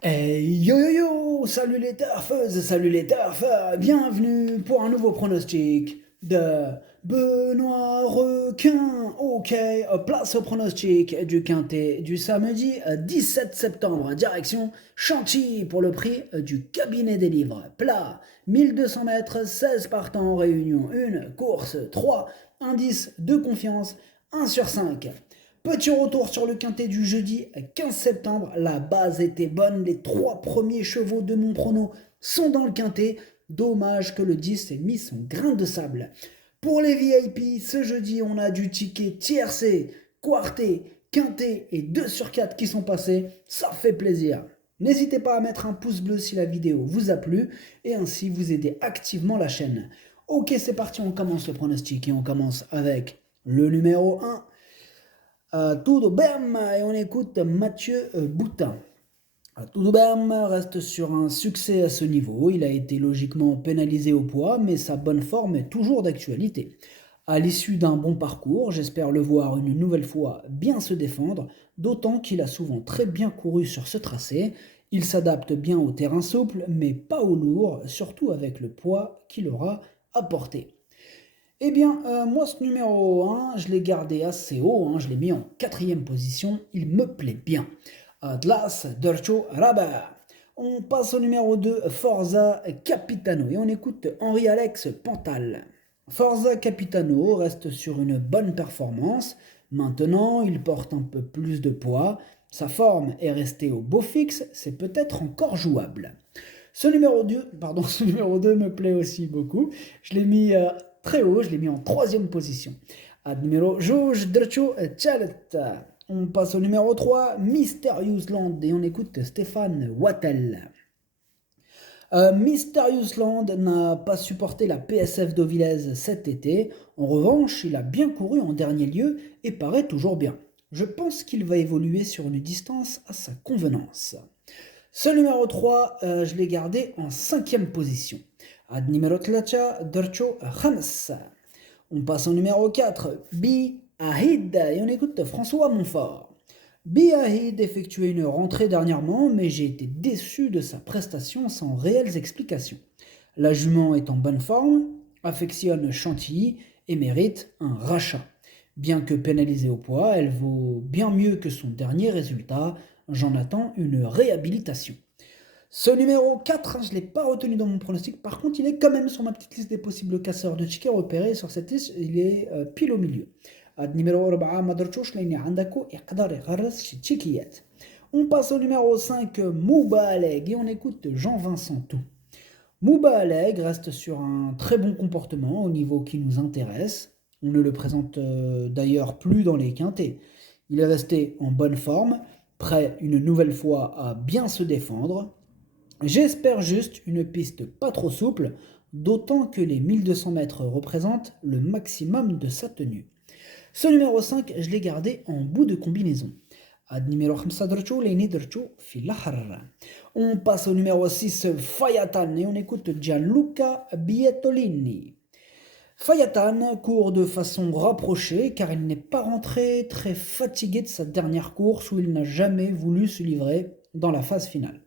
Hey yo yo yo, salut les turfeuses, salut les turfeurs, bienvenue pour un nouveau pronostic de Benoît Requin. Ok, place au pronostic du Quintet du samedi 17 septembre, direction Chantilly pour le prix du cabinet des livres. Plat, 1200 mètres, 16 partants en réunion, une course, 3 indices de confiance, 1 sur 5. Petit retour sur le quintet du jeudi 15 septembre. La base était bonne. Les trois premiers chevaux de mon prono sont dans le quintet. Dommage que le 10 ait mis son grain de sable. Pour les VIP, ce jeudi, on a du ticket tiercé, quarté, quintet et 2 sur 4 qui sont passés. Ça fait plaisir. N'hésitez pas à mettre un pouce bleu si la vidéo vous a plu et ainsi vous aider activement la chaîne. Ok, c'est parti, on commence le pronostic et on commence avec le numéro 1. Tout bem et on écoute Mathieu Boutin. Tout bem reste sur un succès à ce niveau. Il a été logiquement pénalisé au poids, mais sa bonne forme est toujours d'actualité. À l'issue d'un bon parcours, j'espère le voir une nouvelle fois bien se défendre, d'autant qu'il a souvent très bien couru sur ce tracé. Il s'adapte bien au terrain souple, mais pas au lourd, surtout avec le poids qu'il aura apporté. Eh bien, moi, ce numéro 1, je l'ai gardé assez haut, hein, je l'ai mis en quatrième position, il me plaît bien. Atlas Dercho Rabat. On passe au numéro 2, Forza Capitano, et on écoute Henri-Alex Pantal. Forza Capitano reste sur une bonne performance. Maintenant, il porte un peu plus de poids. Sa forme est restée au beau fixe, c'est peut-être encore jouable. Ce numéro 2 me plaît aussi beaucoup. Je l'ai mis très haut, je l'ai mis en troisième position. Ad numéro George Drcho Chalet. On passe au numéro 3, Mysterious Land, et on écoute Stéphane Wattel. Mysterious Land n'a pas supporté la PSF d'Auvilez cet été. En revanche, il a bien couru en dernier lieu et paraît toujours bien. Je pense qu'il va évoluer sur une distance à sa convenance. Ce numéro 3, je l'ai gardé en cinquième position. Ad numéro 3, Dercho Hans. On passe au numéro 4, Bi Ahid, et on écoute François Montfort. Bi Ahid effectuait une rentrée dernièrement, mais j'ai été déçu de sa prestation sans réelles explications. La jument est en bonne forme, affectionne Chantilly et mérite un rachat. Bien que pénalisée au poids, elle vaut bien mieux que son dernier résultat. J'en attends une réhabilitation. Ce numéro 4, je ne l'ai pas retenu dans mon pronostic. Par contre, il est quand même sur ma petite liste des possibles casseurs de tickets repérés. Sur cette liste, il est pile au milieu. Numéro 4, ما درتوش لأني عندكو يقدر يغرس شي تشيكيات. On passe au numéro 5, Mouba Aleg, et on écoute Jean-Vincent Tout. Mouba Aleg reste sur un très bon comportement au niveau qui nous intéresse. On ne le présente d'ailleurs plus dans les quintés. Il est resté en bonne forme, prêt une nouvelle fois à bien se défendre. J'espère juste une piste pas trop souple, d'autant que les 1200 mètres représentent le maximum de sa tenue. Ce numéro 5, je l'ai gardé en bout de combinaison. Ad numéro 5 درتو لاني درتو في الاخر. On passe au numéro 6, Fayatan, et on écoute Gianluca Bietolini. Fayatan court de façon rapprochée car il n'est pas rentré très fatigué de sa dernière course où il n'a jamais voulu se livrer dans la phase finale.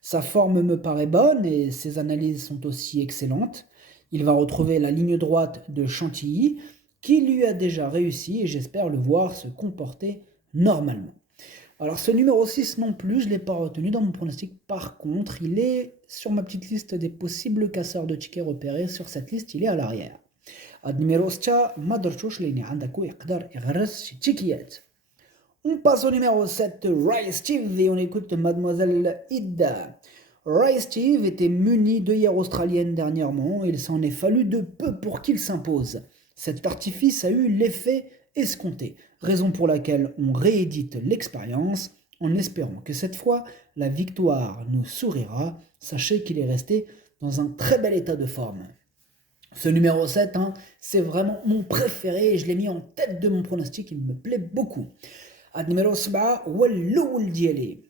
Sa forme me paraît bonne et ses analyses sont aussi excellentes. Il va retrouver la ligne droite de Chantilly qui lui a déjà réussi et j'espère le voir se comporter normalement. Alors ce numéro 6 non plus, je ne l'ai pas retenu dans mon pronostic. Par contre, il est sur ma petite liste des possibles casseurs de tickets repérés. Sur cette liste, il est à l'arrière. Ad numéro 6 ما درتوش لاني عندكو يقدر يغرس شي تيكيات. On passe au numéro 7, Ray Steve, et on écoute Mademoiselle Ida. Ray Steve était muni d'œillères australiennes dernièrement, et il s'en est fallu de peu pour qu'il s'impose. Cet artifice a eu l'effet escompté, raison pour laquelle on réédite l'expérience en espérant que cette fois la victoire nous sourira. Sachez qu'il est resté dans un très bel état de forme. Ce numéro 7, hein, c'est vraiment mon préféré et je l'ai mis en tête de mon pronostic, il me plaît beaucoup. Ad numéro 7, Walloul Diali.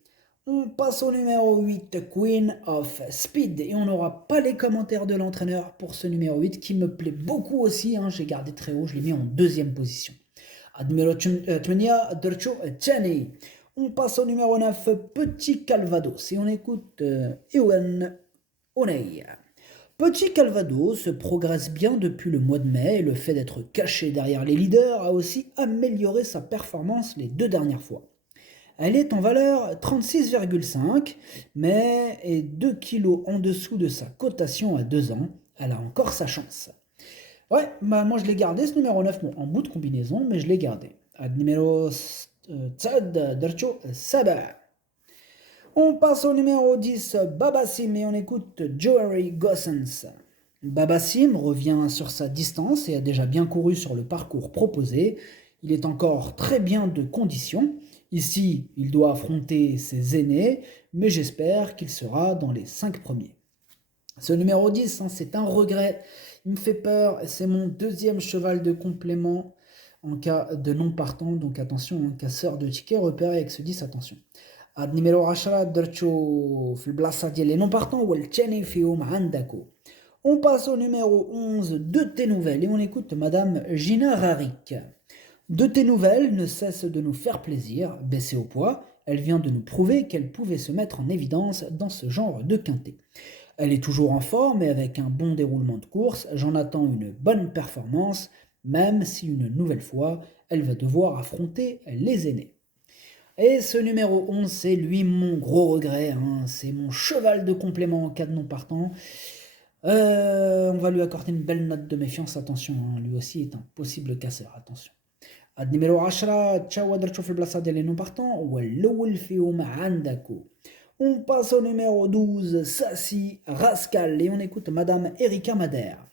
On passe au numéro 8, Queen of Speed, et on n'aura pas les commentaires de l'entraîneur pour ce numéro 8 qui me plaît beaucoup aussi, hein, j'ai gardé très haut, je l'ai mis en deuxième position. Ad numéro 8, Dercho Chani. On passe au numéro 9, Petit Calvados, et on écoute Ewan Oney. Petit Calvados progresse bien depuis le mois de mai et le fait d'être caché derrière les leaders a aussi amélioré sa performance les 2 dernières fois. Elle est en valeur 36,5, mais est 2 kilos en dessous de sa cotation à 2 ans. Elle a encore sa chance. Ouais, bah moi je l'ai gardé ce numéro 9, bon, en bout de combinaison, mais je l'ai gardé. Ad numéro Tzad Dercho Saba. On passe au numéro 10, Babassim, et on écoute Joey Gossens. Babassim revient sur sa distance et a déjà bien couru sur le parcours proposé. Il est encore très bien de condition. Ici, il doit affronter ses aînés, mais j'espère qu'il sera dans les 5 premiers. Ce numéro 10, c'est un regret. Il me fait peur. C'est mon deuxième cheval de complément en cas de non partant. Donc attention, casseur de tickets repéré avec ce 10, attention. Ad numéro 10 درتو في البلاصة ديال les non partants والثاني فيهم عندكو. On passe au numéro 11 de tes nouvelles et on écoute Madame Gina Rarik. De tes nouvelles ne cesse de nous faire plaisir, baissée au poids, elle vient de nous prouver qu'elle pouvait se mettre en évidence dans ce genre de quintet. Elle est toujours en forme et avec un bon déroulement de course, j'en attends une bonne performance, même si une nouvelle fois, elle va devoir affronter les aînés. Et ce numéro 11, c'est lui mon gros regret, c'est mon cheval de complément en cas de non partant. On va lui accorder une belle note de méfiance, attention, lui aussi est un possible casseur, attention. Ad numéro 10 تشاو درتو في البلاصه ديال لي نون بارتون والاول فيهم عندكو. On passe au numéro 12, Sassy Rascal, et on écoute Madame Erika Madère.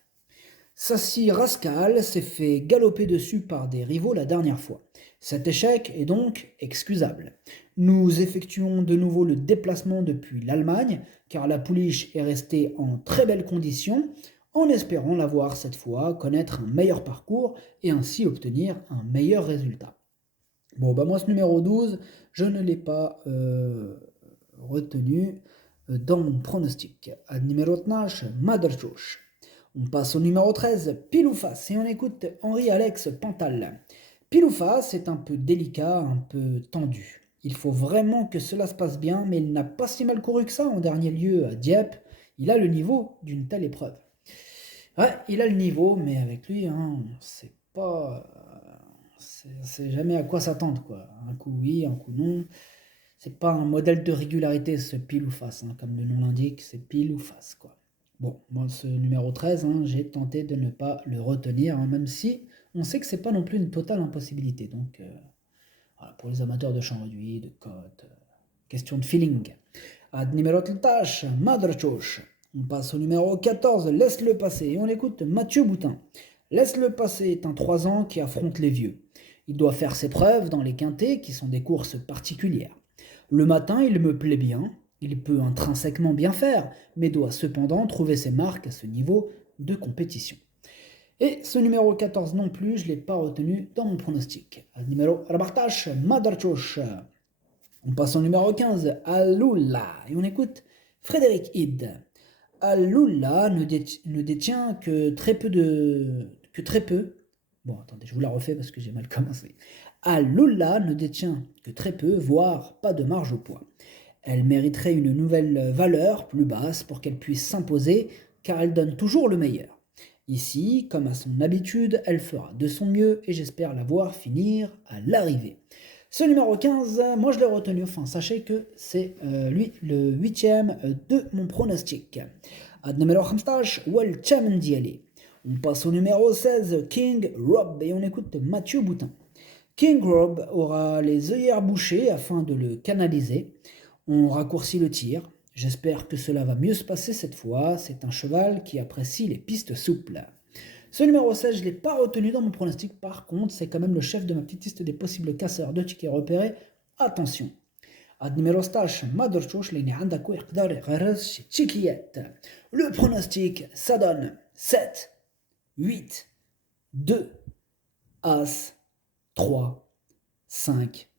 Sassy Rascal s'est fait galoper dessus par des rivaux la dernière fois. Cet échec est donc excusable. Nous effectuons de nouveau le déplacement depuis l'Allemagne, car la pouliche est restée en très belles conditions, en espérant la voir cette fois connaître un meilleur parcours et ainsi obtenir un meilleur résultat. Bon, bah moi ce numéro 12, je ne l'ai pas retenu dans mon pronostic. Ad numéro 12, Maderchouch. On passe au numéro 13, Pile ou Face, et on écoute Henri-Alex Pantal. Pile ou Face est un peu délicat, un peu tendu. Il faut vraiment que cela se passe bien, mais il n'a pas si mal couru que ça en dernier lieu à Dieppe. Il a le niveau d'une telle épreuve. Ouais, il a le niveau, mais avec lui, on sait pas... c'est jamais à quoi s'attendre, quoi. Un coup oui, un coup non. C'est pas un modèle de régularité, ce Pile ou Face, comme le nom l'indique, c'est Pile ou Face, quoi. Bon, moi ce numéro 13, j'ai tenté de ne pas le retenir, même si on sait que c'est pas non plus une totale impossibilité. Donc, voilà, pour les amateurs de champ réduit, de cote, question de feeling. Ad numéro 13, Madrechoche. On passe au numéro 14, Laisse-le passer, et on écoute Mathieu Boutin. Laisse-le passer est un 3 ans qui affronte les vieux. Il doit faire ses preuves dans les quintets, qui sont des courses particulières. Le matin, il me plaît bien. Il peut intrinsèquement bien faire, mais doit cependant trouver ses marques à ce niveau de compétition. Et ce numéro 14 non plus, je ne l'ai pas retenu dans mon pronostic. Numéro 14, Madarchosh. On passe au numéro 15, Alula, et on écoute Frédéric Id. Alula ne détient que très peu. Bon, attendez, je vous la refais parce que j'ai mal commencé. Alula ne détient que très peu, voire pas de marge au poids. Elle mériterait une nouvelle valeur plus basse pour qu'elle puisse s'imposer, car elle donne toujours le meilleur. Ici, comme à son habitude, elle fera de son mieux et j'espère la voir finir à l'arrivée. Ce numéro 15, moi je l'ai retenu, sachez que c'est lui le 8e de mon pronostic. Ad numéro 15, Welcome Diali. On passe au numéro 16, King Rob, et on écoute Mathieu Boutin. King Rob aura les œillères bouchées afin de le canaliser. On raccourcit le tir. J'espère que cela va mieux se passer cette fois. C'est un cheval qui apprécie les pistes souples. Ce numéro 16, je ne l'ai pas retenu dans mon pronostic. Par contre, c'est quand même le chef de ma petite liste des possibles casseurs de tickets repérés. Attention. Ad numéro stage, Madorchouch, le pronostic, ça donne 7, 8, 2, As, 3, 5,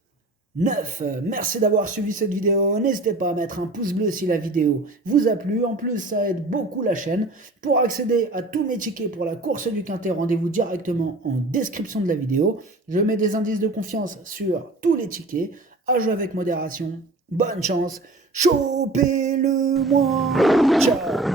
9. Merci d'avoir suivi cette vidéo. N'hésitez pas à mettre un pouce bleu si la vidéo vous a plu. En plus, ça aide beaucoup la chaîne. Pour accéder à tous mes tickets pour la course du Quintet, rendez-vous directement en description de la vidéo. Je mets des indices de confiance sur tous les tickets. à jouer avec modération. Bonne chance, chopez-le moi. Ciao.